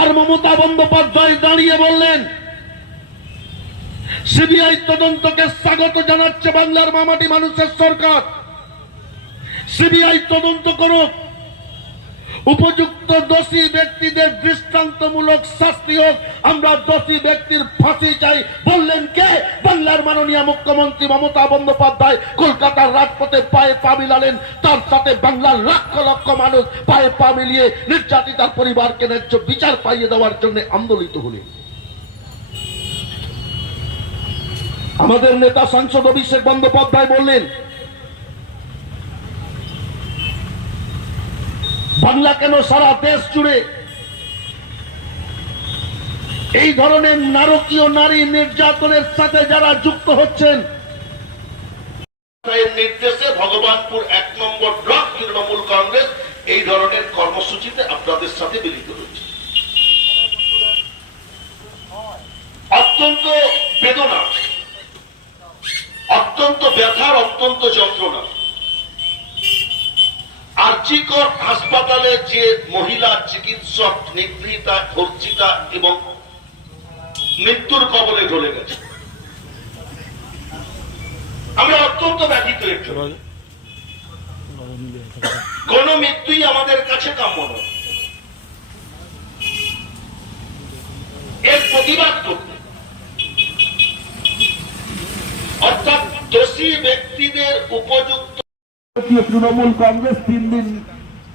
আর মমতা বন্দ্যোপাধ্যায় দাঁড়িয়ে বললেন, সিবিআই তদন্তকে স্বাগত জানাচ্ছে বাংলার মামাটি মানুষের সরকার। সিবিআই তদন্ত করুক। উপযুক্ত দোষী ব্যক্তিদের দৃষ্টান্তমূলক শাস্তি হোক। আমরা দোষী ব্যক্তির ফাঁসি চাই। বললেন কে? বাংলার মাননীয় মুখ্যমন্ত্রী মমতা বন্দ্যোপাধ্যায়। কলকাতার রাজপথে পায়ে পা মিলালেন। তার সাথে বাংলার লক্ষ লক্ষ মানুষ পায়ে পা মিলিয়ে নির্যাতিতার পরিবারকে ন্যায্য বিচার পাইয়ে দেওয়ার জন্য আন্দোলিত হলেন। আমাদের নেতা সাংসদ অভিষেক বন্দ্যোপাধ্যায় বললেন বাংলা কেন সারা দেশ জুড়ে? এই ধরনের নারকীয় নারী নির্যাতনের সাথে যারা যুক্ত হচ্ছেন নির্দেশে ভগবানপুর এক নম্বর ব্লক তৃণমূল কংগ্রেস এই ধরনের কর্মসূচিতে আপনাদের সাথে মিলিত হচ্ছে। অত্যন্ত বেদনা, অত্যন্ত ব্যথার, অত্যন্ত যন্ত্রণা। আর্জিকর হাসপাতালে যে মহিলা চিকিৎসক নিগৃহীতা, ধর্ষিতা এবং মৃত্যুর কবলে ঢলে গেছে। আমরা অত্যন্ত ব্যথিত কোন মৃত্যুই আমাদের কাছে কাম্য নয়। এর প্রতিবাদ করতে অর্থাৎ দোষী ব্যক্তিদের উপযুক্ত ভারতীয় তৃণমূল কংগ্রেস তিন দিন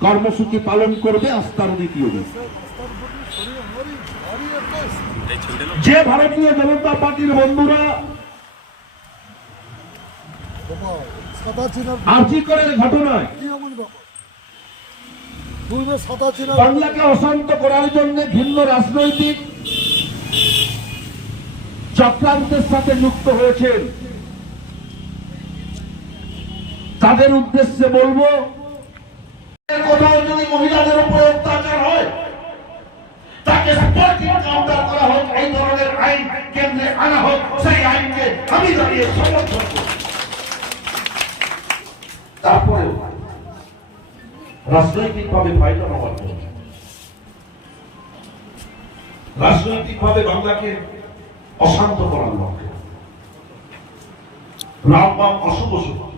কর্মসূচি পালন করবে আজ তার দ্বিতীয় দিন। যে ভারতীয় জনতা পার্টির বন্ধুরা ঘটনায় চক্রান্তের সাথে যুক্ত হয়েছেন। তাদের উদ্দেশ্যে বলব কোথাও যদি মহিলাদের উপরে অত্যাচার হয়, তাকে কাউন্টার করা হোক, এই ধরনের আইন কেন্দ্রে আনা হোক, সেই আইনকে আমি দাঁড়িয়ে সমর্থন তারপরে ভাবে বাংলাকে অশান্ত করার লক্ষ্যে। রাম বাম অশুভ শক্তি